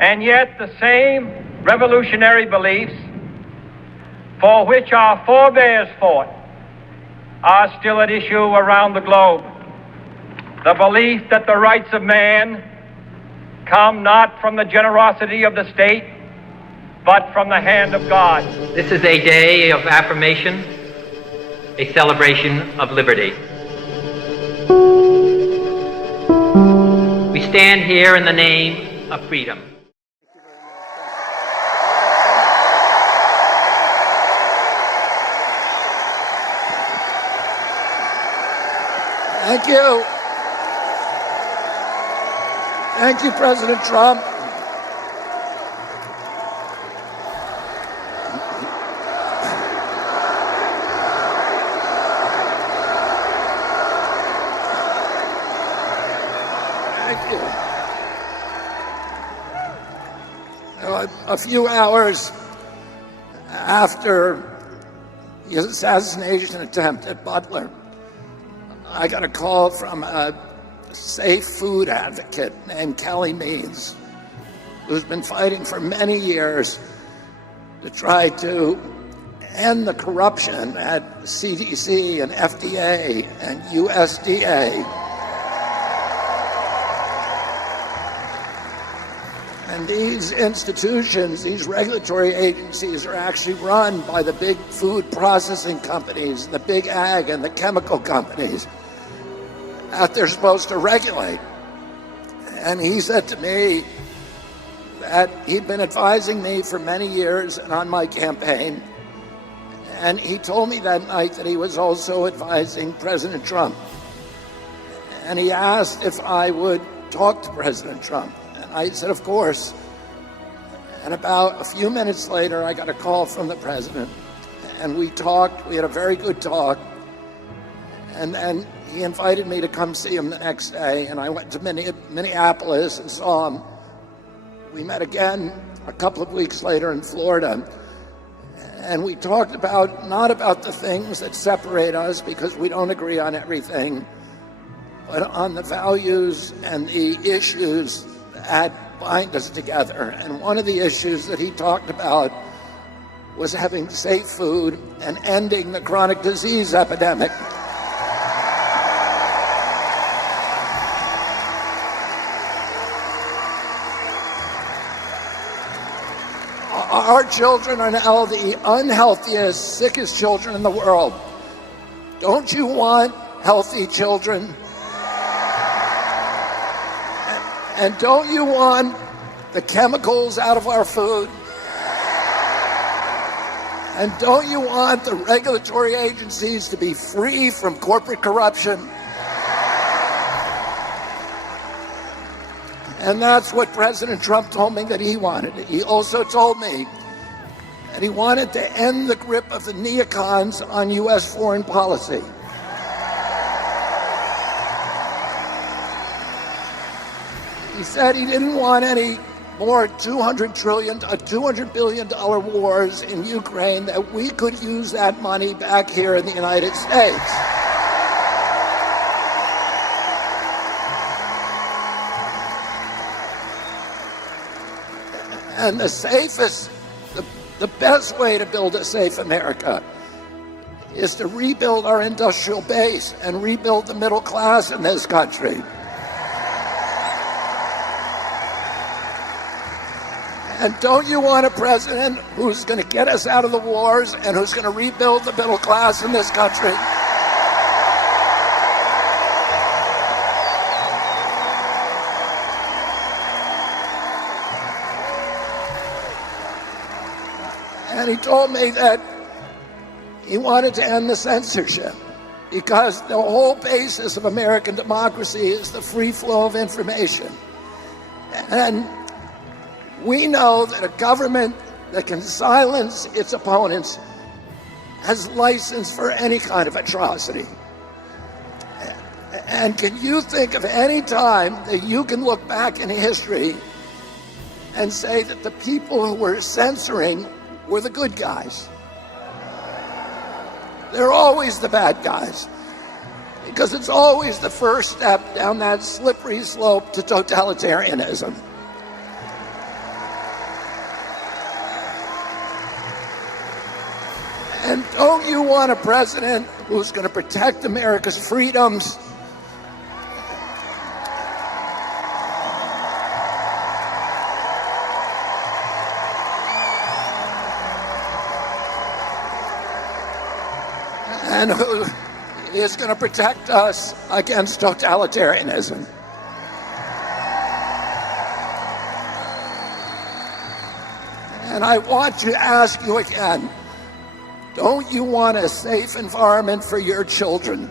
And yet the same revolutionary beliefs for which our forebears fought are still at issue around the globe. The belief that the rights of man come not from the generosity of the state, but from the hand of God. This is a day of affirmation, a celebration of liberty. We stand here in the name of freedom. Thank you. Thank you, President Trump. Thank you. A few hours after the assassination attempt at Butler, I got a call from a safe food advocate named Kelly Means, who's been fighting for many years to try to end the corruption at CDC and FDA and USDA. And these institutions, these regulatory agencies, are actually run by the big food processing companies, the big ag and the chemical companies that they're supposed to regulate. And he said to me that he'd been advising me for many years and on my campaign. And he told me that night that he was also advising President Trump. And he asked if I would talk to President Trump. And I said, of course. And about a few minutes later, I got a call from the president. And we talked. We had a very good talk. And then he invited me to come see him the next day. And I went to Minneapolis and saw him. We met again a couple of weeks later in Florida. And we talked about, not about the things that separate us, because we don't agree on everything, but on the values and the issues that bind us together. And one of the issues that he talked about was having safe food and ending the chronic disease epidemic. Our children are now the unhealthiest, sickest children in the world. Don't you want healthy children? And don't you want the chemicals out of our food? And don't you want the regulatory agencies to be free from corporate corruption? And that's what President Trump told me that he wanted. He also told me that he wanted to end the grip of the neocons on U.S. foreign policy. He said he didn't want any more $200 billion wars in Ukraine, that we could use that money back here in the United States. And the safest, the best way to build a safe America is to rebuild our industrial base and rebuild the middle class in this country. And don't you want a president who's going to get us out of the wars and who's going to rebuild the middle class in this country? And he told me that he wanted to end the censorship, because the whole basis of American democracy is the free flow of information. And we know that a government that can silence its opponents has license for any kind of atrocity. And can you think of any time that you can look back in history and say that the people who were censoring were the good guys? They're always the bad guys, because it's always the first step down that slippery slope to totalitarianism. And don't you want a president who's going to protect America's freedoms? And who is going to protect us against totalitarianism? And I want to ask you again, don't you want a safe environment for your children?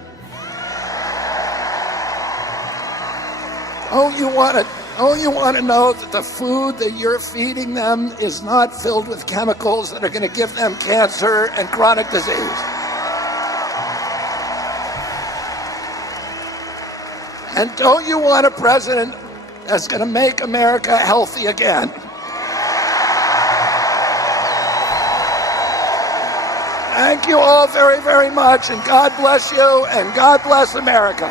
Don't you want to know that the food that you're feeding them is not filled with chemicals that are going to give them cancer and chronic disease? And don't you want a president that's going to make America healthy again? Thank you all very, very much, and God bless you, and God bless America.